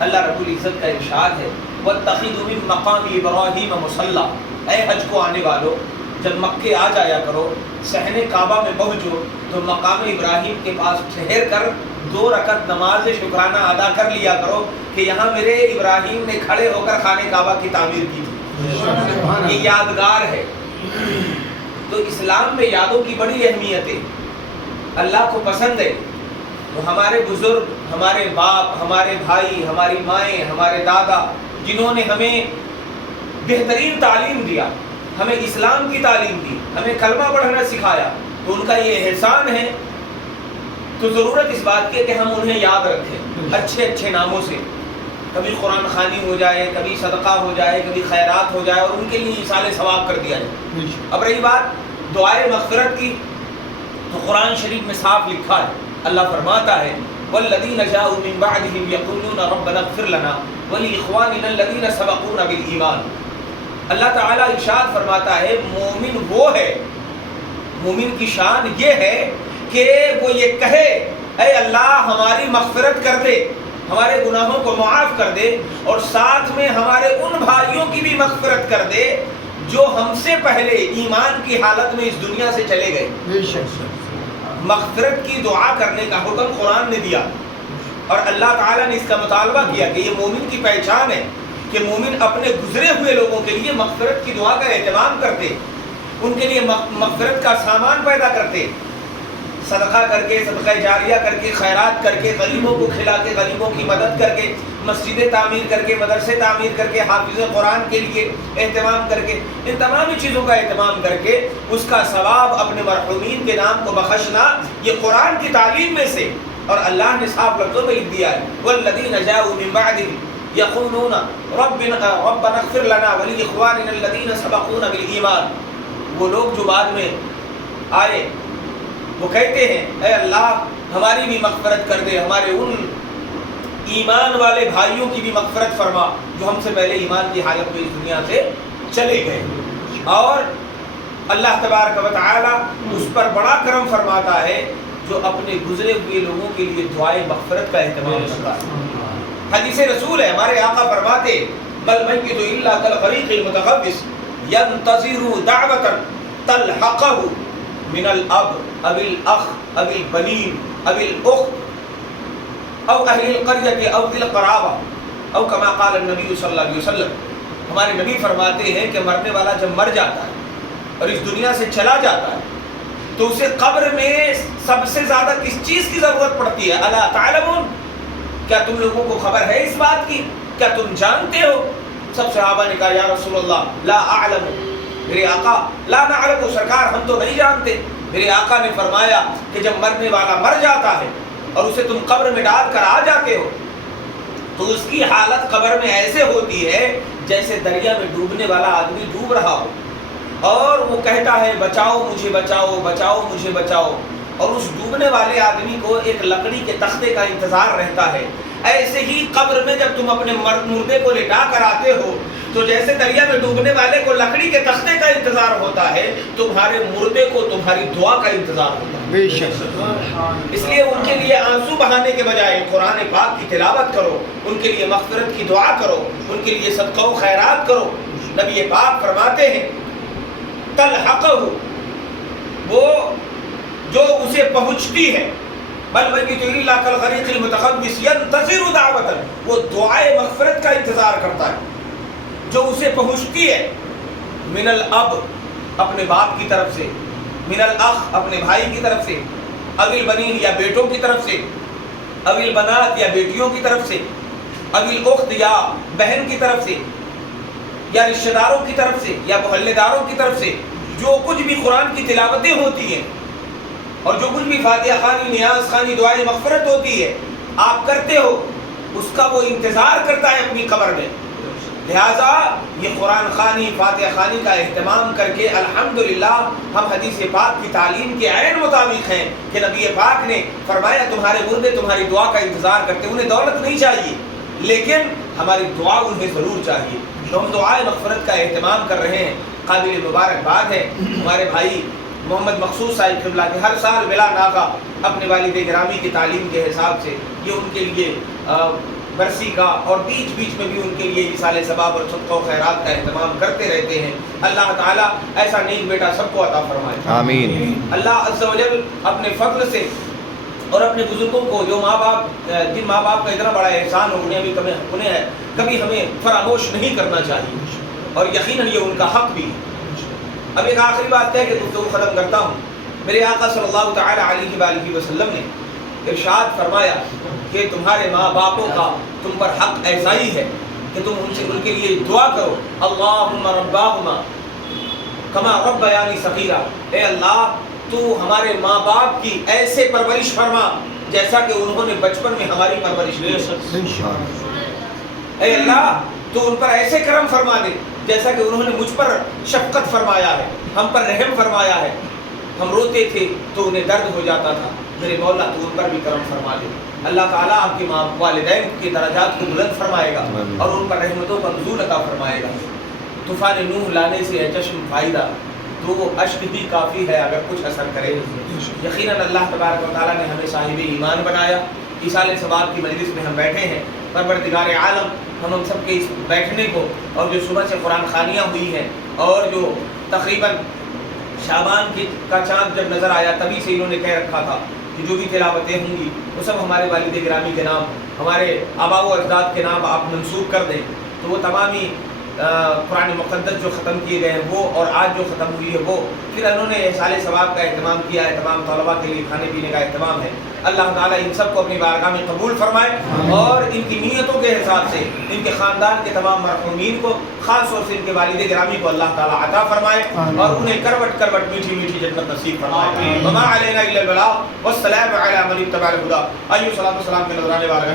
اللہ رب العزت کا ارشاد ہے وَاتَّخِذُوا مِن مَّقَامِ إِبْرَاهِيمَ مُصَلًّى، اے حج کو آنے والو جب مکے آ جایا کرو، صحن کعبہ میں پہنچو تو مقام ابراہیم کے پاس ٹھہر کر 2 رکعت نماز شکرانہ ادا کر لیا کرو کہ یہاں میرے ابراہیم نے کھڑے ہو کر خانہ کعبہ کی تعمیر کی تھی، یہ یادگار ہے۔ تو اسلام میں یادوں کی بڑی اہمیت ہے، اللہ کو پسند ہے۔ تو ہمارے بزرگ، ہمارے باپ، ہمارے بھائی، ہماری مائیں، ہمارے دادا، جنہوں نے ہمیں بہترین تعلیم دیا، ہمیں اسلام کی تعلیم دی، ہمیں کلمہ پڑھنا سکھایا، تو ان کا یہ احسان ہے۔ تو ضرورت اس بات کی ہے کہ ہم انہیں یاد رکھیں اچھے اچھے ناموں سے، کبھی قرآن خوانی ہو جائے، کبھی صدقہ ہو جائے، کبھی خیرات ہو جائے، اور ان کے لیے ایصال ثواب کر دیا جائے۔ اب رہی بات دعائے مغفرت کی، تو قرآن شریف میں صاف لکھا ہے، اللہ فرماتا ہے وَالَّذِينَ جَاءُوا مِن بَعْدِهِمْ يَقُولُونَ رَبَّنَا اغْفِرْ لَنَا وَلِإِخْوَانِنَا الَّذِينَ سَبَقُونَا بِالْإِيمَانِ۔ اللہ تعالیٰ ارشاد فرماتا ہے مومن وہ ہے، مومن کی شان یہ ہے کہ وہ یہ کہے اے اللہ ہماری مغفرت کر دے، ہمارے گناہوں کو معاف کر دے، اور ساتھ میں ہمارے ان بھائیوں کی بھی مغفرت کر دے جو ہم سے پہلے ایمان کی حالت میں اس دنیا سے چلے گئے۔ مغفرت کی دعا کرنے کا حکم قرآن نے دیا، اور اللہ تعالیٰ نے اس کا مطالبہ کیا کہ یہ مومن کی پہچان ہے کہ مومن اپنے گزرے ہوئے لوگوں کے لیے مغفرت کی دعا کا اہتمام کرتے، ان کے لیے مغفرت کا سامان پیدا کرتے، صدقہ کر کے، صدقہ جاریہ کر کے، خیرات کر کے، غریبوں کو کھلا کے، غریبوں کی مدد کر کے، مسجدیں تعمیر کر کے، مدرسے تعمیر کر کے، حافظ قرآن کے لیے اہتمام کر کے، ان تمام چیزوں کا اہتمام کر کے اس کا ثواب اپنے مرحومین کے نام کو بخشنا، یہ قرآن کی تعلیم میں سے، اور اللہ نے صاف لفظوں میں لکھ دیا ہے وَالَّذِينَ جَاءُوا مِن بَعْدِهِمْ يَقُولُونَ رَبَّنَا اغْفِرْ لَنَا وَلِإِخْوَانِنَا الَّذِينَ سَبَقُونَا بِالْإِيمَانِ۔ وہ لوگ جو بعد میں آئے وہ کہتے ہیں اے اللہ ہماری بھی مغفرت کر دے، ہمارے ان ایمان والے بھائیوں کی بھی مغفرت فرما جو ہم سے پہلے ایمان کی حالت میں اس دنیا سے چلے گئے۔ اور اللہ تبارک و تعالی اس پر بڑا کرم فرماتا ہے جو اپنے گزرے ہوئے لوگوں کے لیے دعائے مغفرت کا اہتمام کرتا ہے۔ حدیث رسول ہے، ہمارے آقا فرماتے بل میت الا کالغریق المتغوص ينتظر دعوة تلحقه من الاب اب الاخ اب البنین اب الاخت او اہل القریہ او ذی القرابہ او کما قال النبی صلی اللہ علیہ وسلم۔ ہمارے نبی فرماتے ہیں کہ مرنے والا جب مر جاتا ہے اور اس دنیا سے چلا جاتا ہے تو اسے قبر میں سب سے زیادہ کس چیز کی ضرورت پڑتی ہے؟ الا تعلمون، کیا تم لوگوں کو خبر ہے اس بات کی؟ کیا تم جانتے ہو؟ سب صحابہ نے کہا یا رسول اللہ لا اعلم، میرے آقا لا نعلم، سرکار ہم تو نہیں جانتے۔ میرے آقا نے فرمایا کہ جب مرنے والا مر جاتا ہے اور اسے تم قبر میں ڈال کر آ جاتے ہو تو اس کی حالت قبر میں ایسے ہوتی ہے جیسے دریا میں ڈوبنے والا آدمی ڈوب رہا ہو، اور وہ کہتا ہے بچاؤ مجھے بچاؤ، بچاؤ مجھے بچاؤ، اور اس ڈوبنے والے آدمی کو ایک لکڑی کے تختے کا انتظار رہتا ہے۔ ایسے ہی قبر میں جب تم اپنے مردے کو لٹا کر آتے ہو تو جیسے دریا میں ڈوبنے والے کو لکڑی کے تختے کا انتظار ہوتا ہے، تمہارے مردے کو تمہاری دعا کا انتظار ہوتا ہے۔ بے شک، اس لیے ان کے لیے آنسو بہانے کے بجائے قرآن پاک کی تلاوت کرو، ان کے لیے مغفرت کی دعا کرو، ان کے لیے صدقہ و خیرات کرو۔ نبی پاک فرماتے ہیں تلحقہ، وہ جو اسے پہنچتی ہے، بل میت الا کالغریق المتغوص ينتظر دعوة، وہ دعائے مغفرت کا انتظار کرتا ہے جو اسے پہنچتی ہے، من الاب، اپنے باپ کی طرف سے، من الاخ، اپنے بھائی کی طرف سے، اب البنین، یا بیٹوں کی طرف سے، اب البنات، یا بیٹیوں کی طرف سے، اب الاخت، یا بہن کی طرف سے، یا رشتہ داروں کی طرف سے، یا محلے داروں کی طرف سے۔ جو کچھ بھی قرآن کی تلاوتیں ہوتی ہیں اور جو کچھ بھی فاتحہ خوانی، نیاز خوانی، دعائے مغفرت ہوتی ہے آپ کرتے ہو، اس کا وہ انتظار کرتا ہے اپنی قبر میں۔ لہٰذا یہ قرآن خوانی، فاتحہ خوانی کا اہتمام کر کے الحمدللہ ہم حدیث پاک کی تعلیم کے عین مطابق ہیں کہ نبی پاک نے فرمایا تمہارے مردے تمہاری دعا کا انتظار کرتے، انہیں دولت نہیں چاہیے لیکن ہماری دعا انہیں ضرور چاہیے۔ تو ہم دعائے مغفرت کا اہتمام کر رہے ہیں، قابل مبارکباد ہے۔ ہمارے بھائی محمد مخصوص صاحب قبلہ کے ہر سال بلا ناغہ اپنے والد گرامی کی تعلیم کے حساب سے یہ ان کے لیے برسی کا اور بیچ بیچ میں بھی ان کے لیے ایصال ثواب اور صدقہ و خیرات کا اہتمام کرتے رہتے ہیں. اللہ تعالیٰ ایسا نیک بیٹا سب کو عطا فرمائے. آمین. اللہ عز و جل اپنے فضل سے اور اپنے بزرگوں کو جو ماں باپ جن ماں باپ کا اتنا بڑا احسان ہو انہیں کبھی ہمیں فراموش نہیں کرنا چاہیے اور یقیناً یہ ان کا حق بھی ہے. اب ایک آخری بات ہے کہ گفتگو ختم کرتا ہوں. میرے آقا صلی اللہ تعالی علیہ وآلہ وسلم نے ارشاد فرمایا کہ تمہارے ماں باپوں کا تم پر حق ایسا ہی ہے کہ تم ان کے لیے دعا کرو. اللہم رباہما کما ربیانی صغیرا. اے اللہ تو ہمارے ماں باپ کی ایسے پرورش فرما جیسا کہ انہوں نے بچپن میں ہماری پرورش کی. اے اللہ تو ان پر ایسے کرم فرما دے جیسا کہ انہوں نے مجھ پر شفقت فرمایا ہے, ہم پر رحم فرمایا ہے. ہم روتے تھے تو انہیں درد ہو جاتا تھا. میرے مولا تو ان پر بھی کرم فرما دے. اللہ تعالیٰ آپ کے والدین کے درجات کو بلند فرمائے گا اور ان پر رحمتوں کا نزول عطا فرمائے گا. طوفان نوح لانے سے ہے چشم فائدہ, تو وہ اشک بھی کافی ہے اگر کچھ اثر کرے. یقیناً اللہ تبارک و تعالیٰ نے ہمیں صاحب ایمان بنایا. ایصال ثواب کی مجلس میں ہم بیٹھے ہیں. پروردگار عالم ہم سب کے اس بیٹھنے کو اور جو صبح سے قرآن خوانیاں ہوئی ہیں اور جو تقریباً شعبان کا چاند جب نظر آیا تبھی سے انہوں نے کہہ رکھا تھا کہ جو بھی تلاوتیں ہوں گی وہ سب ہمارے والد گرامی کے نام, ہمارے آباء و اجداد کے نام آپ منسوب کر دیں. تو وہ تمامی قرآن مقدس جو ختم کیے گئے ہیں وہ اور آج جو ختم ہوئی ہے وہ, پھر انہوں نے ایصال ثواب کا اہتمام کیا ہے. تمام طلباء کے لیے کھانے پینے کا اہتمام ہے. اللہ تعالیٰ ان سب کو اپنی بارگاہ میں قبول فرمائے اور ان کی نیتوں کے حساب سے ان کے خاندان کے تمام مرحومین کو, خاص طور سے ان کے والد گرامی کو اللہ تعالیٰ عطا فرمائے اور انہیں کروٹ کروٹ میٹھی میٹھی جنت نصیب فرمائے. وما علینا الا البلاغ والسلام علی من اتبع الہدی. ایو صلاۃ و سلام کے نذرانے والے